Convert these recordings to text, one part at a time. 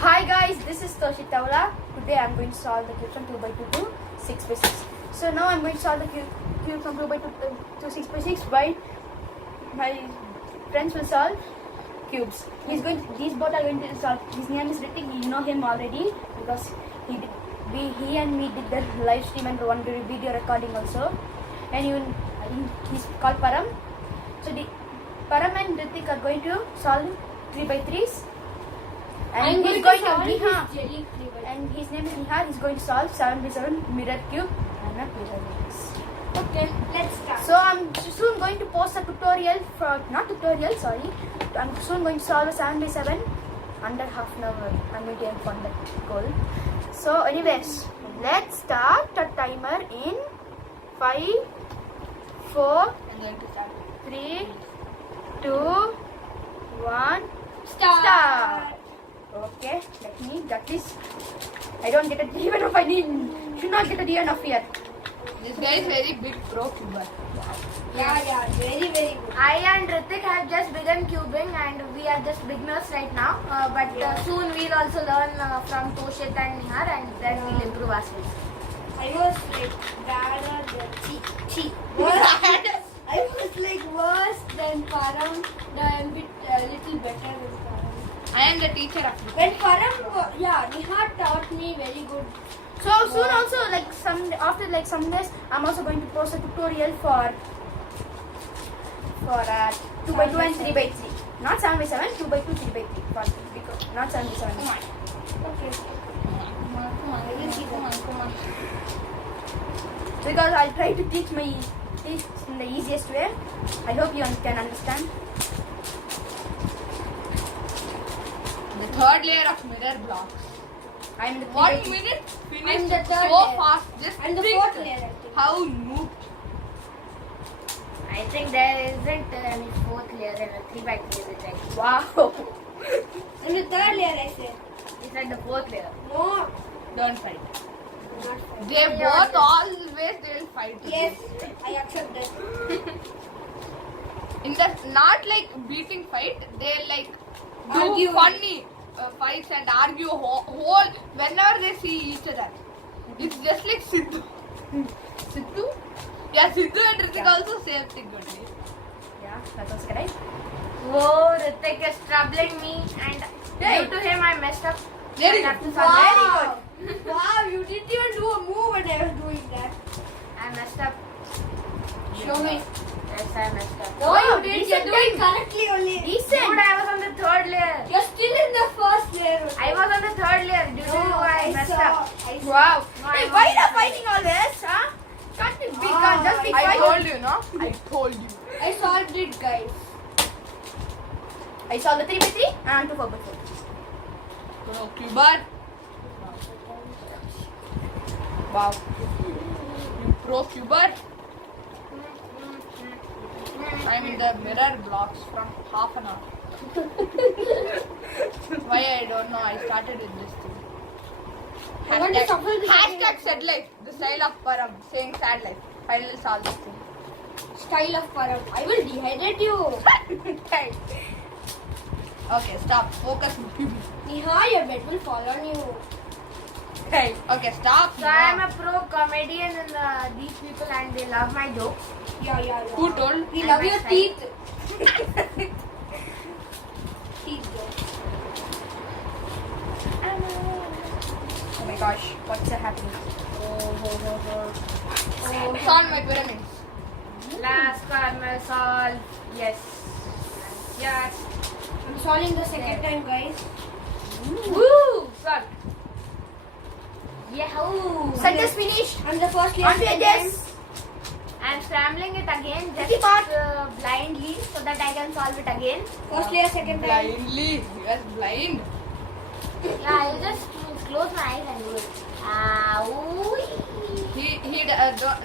Hi guys, this is Toshitaula. Today I'm going to solve the cube from 2 by 2 to 6 by 6. So now I'm going to solve the cube from 2 by 2 to 6 by 6 by my friends will solve cubes. These both are going to solve. His name is Rubik. You know him already because he and me did the live stream and one video recording also. And I think he's called Param. So Param and Rubik are going to solve 3 by 3s. And he's going to Niha. And his name is Niha. He's going to solve 7 by 7 mirror cube and a pyramids. Okay, let's start. So I'm soon going to post a tutorial I'm soon going to solve a 7 by 7 under half an hour. I'm going to aim for that goal. So anyways, let's start the timer in 5, 4, 3, 2, 1, start. Okay, let me get this. I don't get a D1 of should not get a D1 of here. This guy is very big pro cuber. Yeah, very good. I and Ritik have just begun cubing and we are just beginners right now. But soon we'll also learn from Toshit and Nihar and then we'll improve ourselves. I was like bad or cheap. I was like worse than Param. No, I'm little better than Param. I am the teacher of you. When Param, Nihar taught me very good. So soon also after some days I'm also going to post a tutorial for 2 by 2 and 3 by 3. Not 7 by 7, 2 by 2, 3 by 3. Not 7 by 7. Okay. Come on. Because I'll try to teach in the easiest way. I hope you can understand. The third layer of mirror blocks. I'm the 1 minute finished I'm the third so layer. fast. Just And the think fourth layer, I think. how noob. I think there isn't any fourth layer in a 3 by 3 reject. Wow. And the third layer, I said. He said the fourth layer. No. Don't fight. Not fine. They both always they will fight. Yes, I accept that. In the not like beating fight, they like do Argue. funny fights and argue whole whenever they see each other. It's just like Sidhu. Sidhu? Yeah, Sidhu and Ritik also same thing only. Yeah, that's also correct. Whoa, Ritik is troubling me and Hey. due to him I messed up. Very I have good. to solve it. Wow. Wow, you didn't even do a move when I was doing that. I messed up. Show me. Yes, I messed up. No, Wow, you didn't. decent You're doing time. correctly only. Decent. Dude, I was on the third layer. You're still in the first layer. only. I was on the third layer. Due to you, I messed up. I saw. Wow. No, Hey, I'm why not are fighting all this? Huh? Can't be big, just be I quiet. told you, no? I told you. I solved it, guys. I saw the 3 by 3 and 2 4 by 4. Pro cuber. Wow. You pro cuber. I'm in the mirror blocks from half an hour. Why I don't know. I started with this thing. I want to shuffle this Hashtag sad life. The style of Param saying sad life. I will solve this thing. Style of Param. I will dehydrate you. Okay, stop. Focus. Niha, your bed will fall on you. Hey. Okay, stop. So I am a pro comedian in these people and they love my jokes. Yeah. Who told? We And love my your style. teeth. Teeth, though. Oh my gosh, what's happening? Solve my pyramids. Last time I solved. Yes. Yes. I'm solving the second time, guys. Woo! Solved. Yahoo! Sentence finished. I'm the first layer. On to your desk. I'm scrambling it again Keep just on. blindly so that I can solve it again. First layer, second time. Blindly. You are blind. Yeah, I'll just close my eyes and do it. Ow. He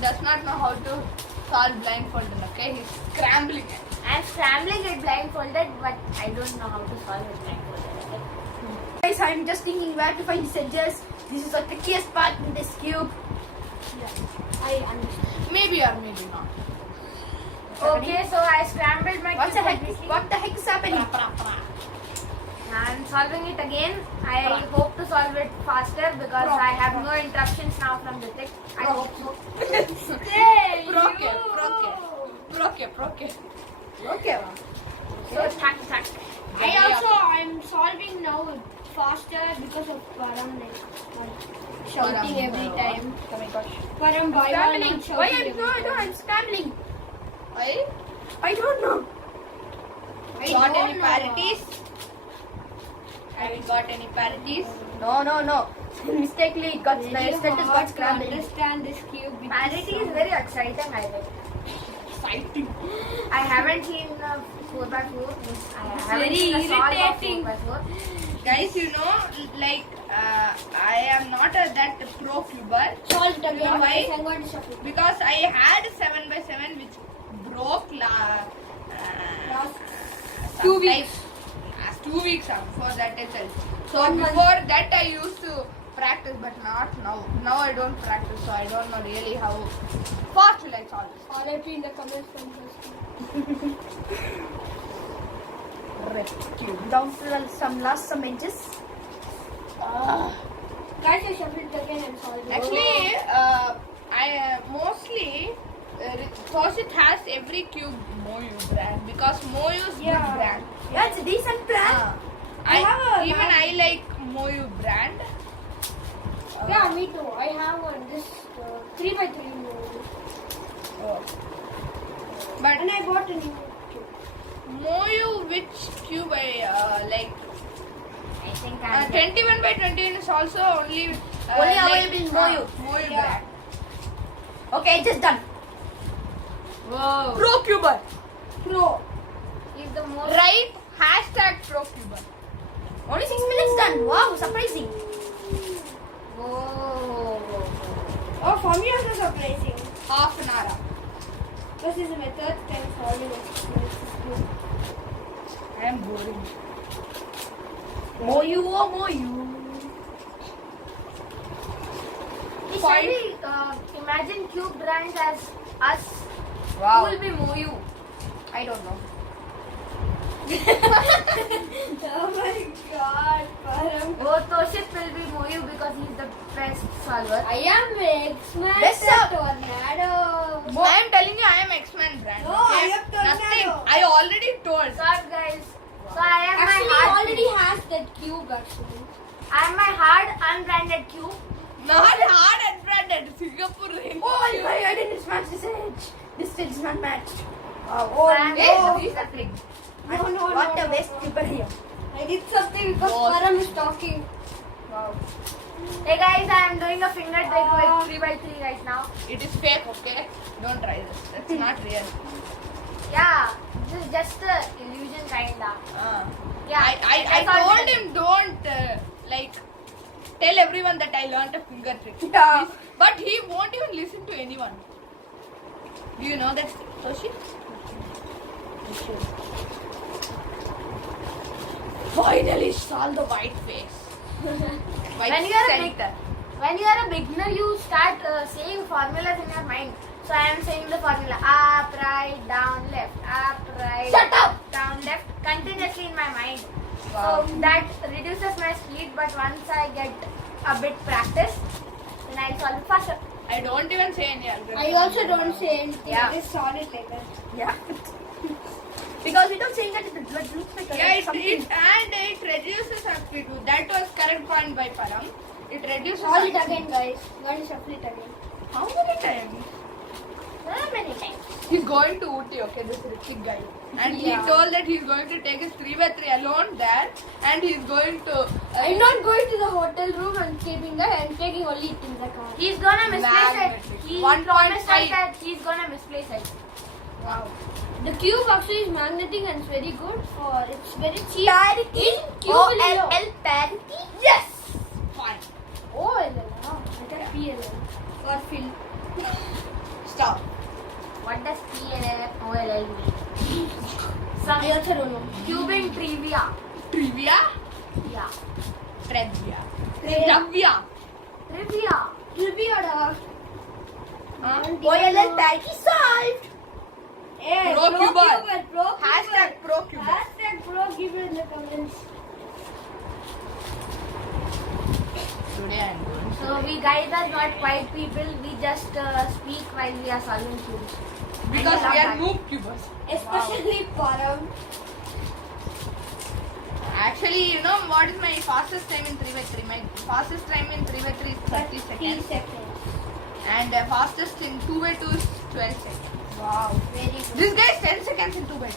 does not know how to solve blindfolded. Okay, he's scrambling it. I'm scrambling it blindfolded, but I don't know how to solve it blindfolded. Guys, I'm just thinking where to find the edges. This is the trickiest part in this cube. I understand. Maybe or maybe not. Okay, so I scrambled my What the cube heck? completely. What the heck is happening? I'm solving it again. I hope to solve it faster because I have no interruptions now from the tech. I hope so. Hey, Proke. Okay. So, tack. I'm solving now faster because of Param shouting every time. Oh my gosh. Param by Scrambling. one Why shouting every time. I'm scrambling. Why? I don't know. I Got don't any know. parities? Have you got any parities? No. Mistakenly it got the Very status got hard to scrambling. understand this cube. It Parity is very exciting, I think. Exciting. I haven't seen a 4x4. I haven't very seen a solve of irritating. 4x4. Guys, you know, like I am not that pro cuber Solve it You know again. why? I'm going to shuffle. because I had 7x7 which broke Last 2 2 weeks. Last 2 weeks before that itself. So 1 month. before that I used to practice, but not now. Now I don't practice, so I don't know really how fast will I solve this. RIP in the comments from first. Down to some inches. Guys, I shuffle it again and solve it. Actually, I mostly Toshit has every cube Moyu brand because Moyu's good Yeah. brand. That's a decent plan. I have a Even brand. I like Moyu brand. Yeah, me too. I have one. This 3x3 movie. But And I bought a new cube. Moyu, which cube I like? I think I'm 21x21 is also only Only available in Moyu. Moyu Yeah. brand. Okay, just done. Whoa. Pro cuber. Pro. Is the most. Right? Hashtag pro cuber. Only 6 minutes done. Wow, surprising. Whoa. Oh, for me also surprising. Half an hour. This is my third time solving it. I am boring. Moyu, oh Moyu. Shall we imagine cube brands as us? Who Wow. will be Moyu? I don't know. Oh my god, Param. Oh, Toshit will be Moyu because he's the best solver. I am X-Man Best sir. I Tornado. am telling you, I am X-Man brand. No, okay? I am Tornado. Nothing. I already told. So guys, so I am Actually, my he hard already has that cube actually. I am my hard unbranded cube. Not hard and branded. Singapore rain. Oh, I didn't match this edge. This edge is not matched. Wow. So I am Hey, the these are things. No, What a waste cuber here. I did something because Boss. Param is talking. Wow. Hey guys, I am doing a finger trick with 3x3 right now. It is fake, okay? Don't try this. It's not real. Yeah, this is just a illusion kinda. Yeah, I thought told that- him don't like tell everyone that I learned a finger trick. Yeah. But he won't even listen to anyone. Do you know that, Toshi? Finally saw the white face. White When you are a center. When you are a beginner, you start saying formulas in your mind. So I am saying the formula up, right, down, left, up, right, Shut up! down, left, continuously in my mind. Wow. So that reduces my speed, but once I get a bit practice, then I'll solve it faster. I don't even say any algorithm. I also don't say anything. Yeah. I just saw it like that. Yeah. Because without saying that, it looks like Yeah, something. it reduces our speed. That was correct point by Param. It reduces Solve our it speed. again, guys. Gotta shuffle it again. How many times? Many times. He's going to Ooty, okay, this Ritik guy. And Yeah. he told that he's going to take his 3x3 alone there and he's going to... I'm not going to the hotel room and keeping that. I'm taking only it in the car. He's gonna misplace it. Magnetic. He 1.5. promised us that he's gonna misplace it. Wow. The cube actually is magnetic and it's very good for. It's very cheap. Parity. Cube O-L-L parity. Yes! Fine. Oh, I can PLL. Or fill. Stop. What does PLL mean? Some I also don't know. cubing trivia. Trivia? Yeah. Trivia. Trivia. Trivia. Trivia, dog. Huh? O-L-L parity solved. Hey, Pro cuber. Pro cuber. Hashtag pro cuber. Hashtag pro cuber in the comments. So we guys are not quiet people. We just speak while we are solving cubes. Because And we are love noob cubers. Especially Param. Actually, you know what is my fastest time in 3x3? My fastest time in 3x3 is 30 seconds. And fastest in 2x2 is 12 seconds. Wow, very good. This guy is 10 seconds in 2x2.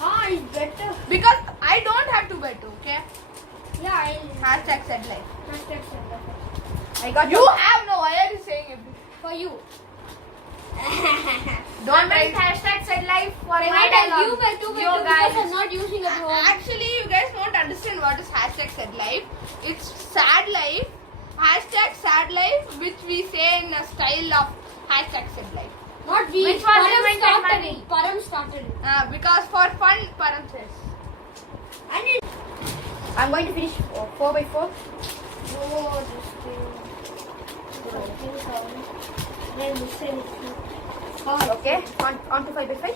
Ah, it's better. Because I don't have 2x2, okay? Yeah, I'll. Hashtag said life. Hashtag send. I got You have no, why are you saying it? For you. Don't Comment write. hashtag said life for I my might have dialogue. you by 2 by Yo, 2 because I'm guys. not using it home. Actually, you guys don't understand what is hashtag said life. It's sad life. Hashtag sad life, which we say in a style of hashtag said life. Not we. Which was Param invented started money? it. Param started it. Because for fun, Param says. And it. I'm going to finish 4x4. Oh, this thing. Then listen. Okay, on to 5x5.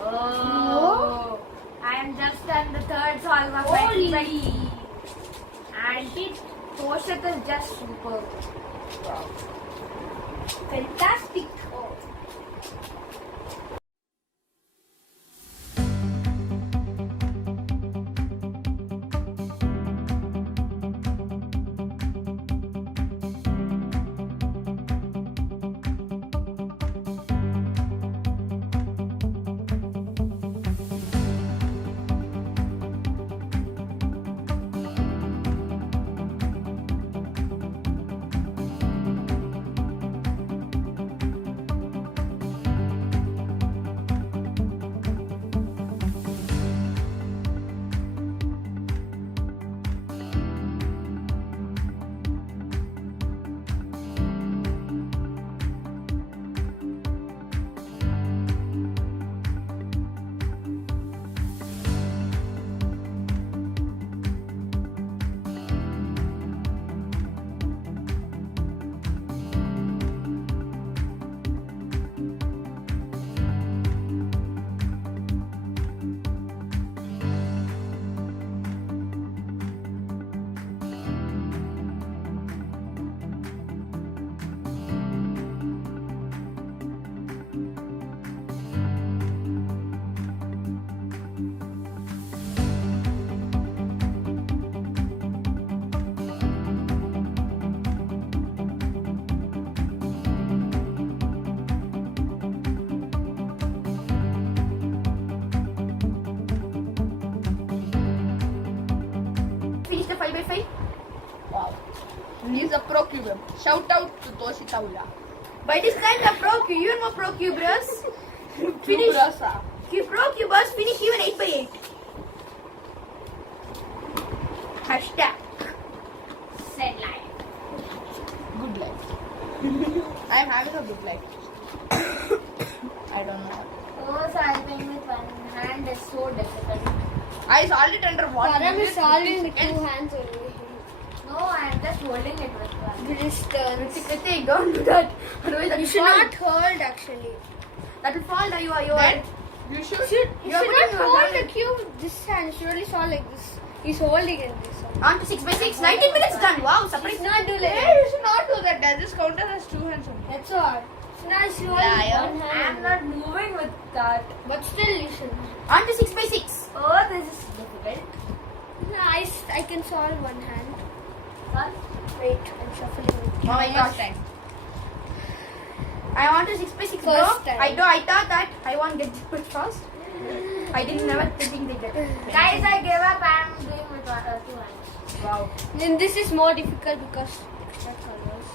Oh. I am just on the third solver by Holy. 3 and it Toshit is just super. Fantastic. Finish the 5x5. Wow. He's a pro cuber. Shout out to Toshi Taula. By this time, you're pro cube. You're more pro cubers. Finish. Cubrasa. Pro cubers finish even 8x8. Hashtag Said life. Good life. I'm having a good life. I don't know. Oh, solving with one hand is so difficult. I solved it under 1 Param minute, is solving with 50 2 seconds. hands only. No, I am just holding it with one. Distance. Ritik, don't do that. Otherwise, that You will should fall. not hold actually. That will fall. You are. Then you should. You You are should not putting your hold the hand- cube this hand. You should only solve like this. He's holding it this hand. On to 6x6. 19 minutes done. Wow, surprise. He's not doing Hey, it. you should not do that. That just counted as 2 hands only. That's all. So now you hold Liar. one I am hand. not moving with that. But still you should. On to 6x6. Oh, this is difficult. No, I can solve one hand. Son? Wait, I'm shuffling it. Oh my First gosh. time. I want to 6x6, bro. First time. I thought that I won't get this fast. I didn't never think they get. Guys, I gave up. I am doing with 2 hands. Wow. Then this is more difficult because extra colors.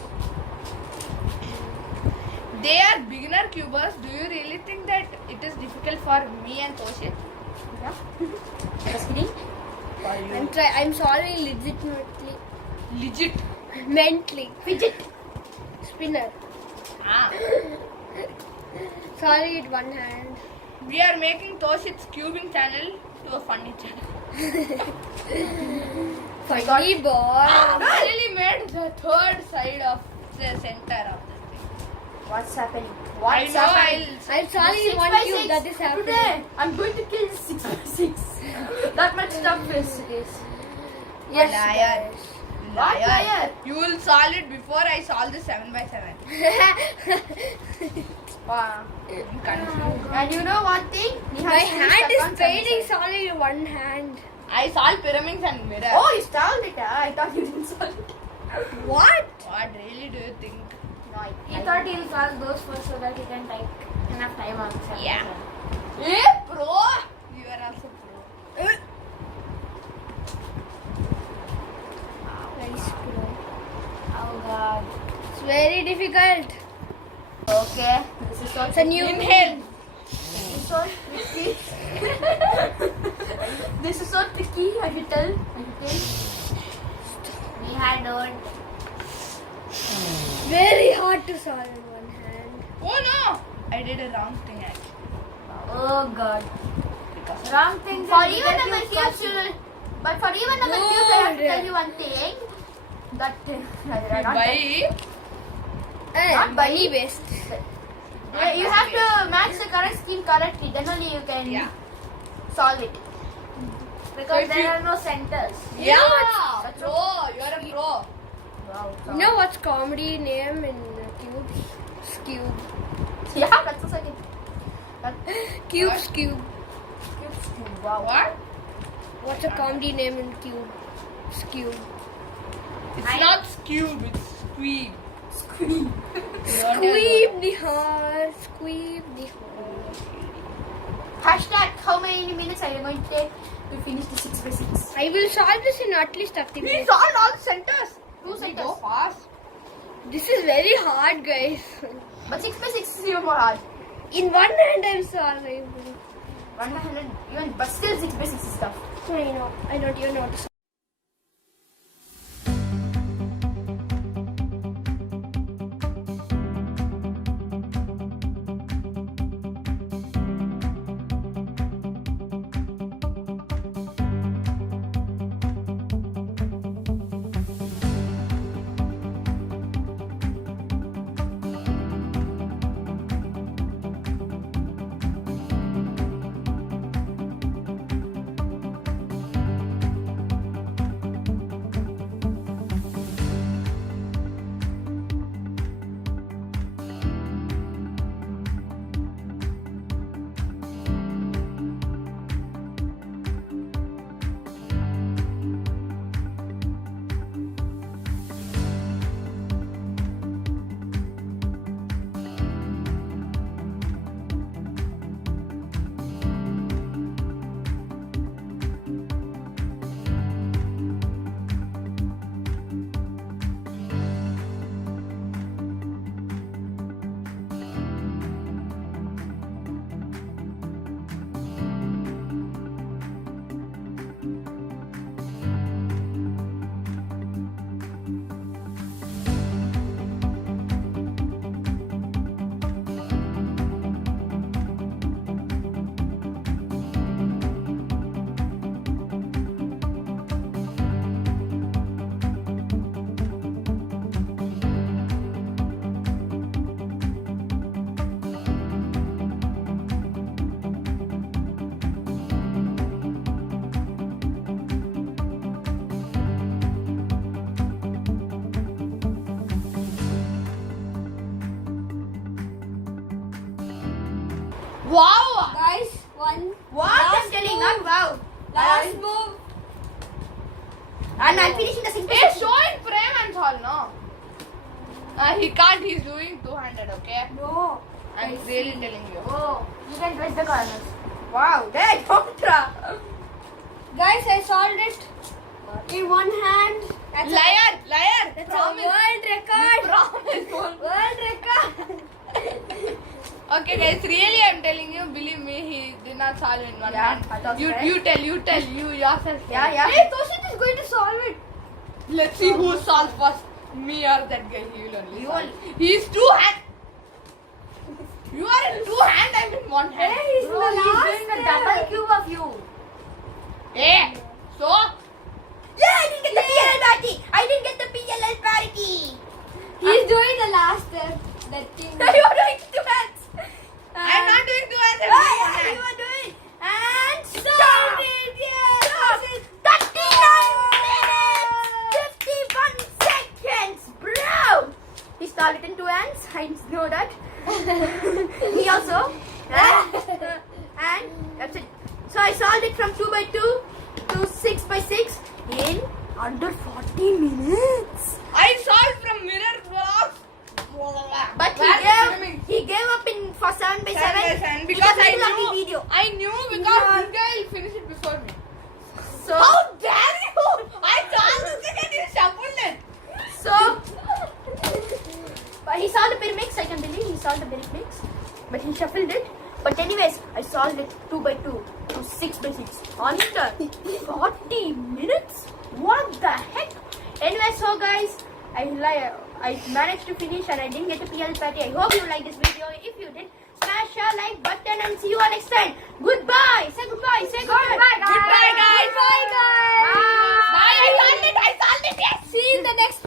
They are beginner cubers. Do you really think that it is difficult for me and Toshit? Yeah. Just kidding. For you. I'm solving legitimately, Legit. mentally. Fidget. Spinner. Ah. Solving it one hand. We are making Toshit's cubing channel to a funny channel. Funny boy. Really made the third side of the center of the thing. What's happening? I What's know happening? I'm solving one cube that is happening. Today, I'm going to kill 6x6. That much stuff is. Yes, Liar. guys. What liar? You will solve it before I solve the 7 by 7. Wow. I'm confused. And you know one thing? My hand is failing solid in one hand. I solved pyramids and mirror. Oh, you solved it. I thought you didn't solve it. What? What really do you think? No, He thought he'll solve those first so that he can take enough time on seven. Yeah. Hey, bro! You are also pro. Nice, bro. Oh god. It's very difficult. Okay. This is so It's a new Inhale. This is so tricky. This is so tricky. I should tell. We had learned. Very hard to solve in one hand. Oh no! I did a wrong thing actually. Oh god. Wrong things. For even number cubes, but for even number cubes, I have to tell you one thing. That By Not by- money waste. you have to match the correct scheme correctly. Then only you can yeah. solve it. Because if there you- are no centers. Yeah. That's Pro. You are a pro. Wow. You know what's comedy name in cubes? Cube. Yeah, that's the second. Cubes, cube. Wow. What? What's a comedy name in cube? Cube. It's not cube. It's squeeb. Scream. Squeeb the heart. Squeeb the heart. Hashtag how many minutes are you going to take to finish the 6 by 6? I will solve this in at least 30 He minutes. solved all the centers. 2 Go centers. fast. This is very hard, guys. But 6 by 6 is even more hard. In one hand, I'm solving. 100 even, but still 6 by 6 is tough. I know. I don't even know what to solve. Wow. Guys, one. What? I'm telling, not wow. Last move. And I'm finishing the 6 by Hey, 6. show in frame and solve, no? He can't. He's doing 200. Okay. No. I'm really telling you. Oh, you can twist the corners. Wow, there, don't try. Guys, I solved it in one hand. That's Liar, liar. That's Promise. a world record. Promise. World record. Okay, guys. Really, I'm telling you. Believe me, he did not solve in one Yeah, hand. I thought You, so, right? you tell. You yourself. Yeah, yeah. Hey, Toshit is going to solve it. Let's see who solves first. Me or that guy. He will only. You solve. will. He's two hand. You are in two hand. I'm in one hand. Hey, he's Bro, in the he's last doing a step. double cube of you. Hey. So. Yeah, I didn't get the PLL parity. I didn't get the PLL parity. He's doing the last step. That thing. You are doing 2 hands. I'm not doing two hands. I'm Yeah, doing one yeah, hand. you are doing. And Solved stop. it. Yes. Stop. 39 minutes. 51 solved it in 2 hands. I know that. He also. And that's it. So I solved it from 2 by 2 to 6 by 6 in under 40 minutes. I saw it from mirror vlogs. But he gave up in for 7 by 7 because I video. I knew because this guy will finish it before me. So How dare you! I saw this thing and you shuffled it. So, but he solved the pyramids. I can believe he solved the pyramids, but he shuffled it. But anyways, I solved it 2 by 2 to 6 by 6 under 40 minutes. What the heck? Anyway, so guys, I managed to finish and I didn't get a PL party. I hope you liked this video. If you did, smash a like button and see you all next time. Goodbye. Say goodbye. Say goodbye. Goodbye, guys. Goodbye, guys. Bye. I solved it. Yes. See you in the next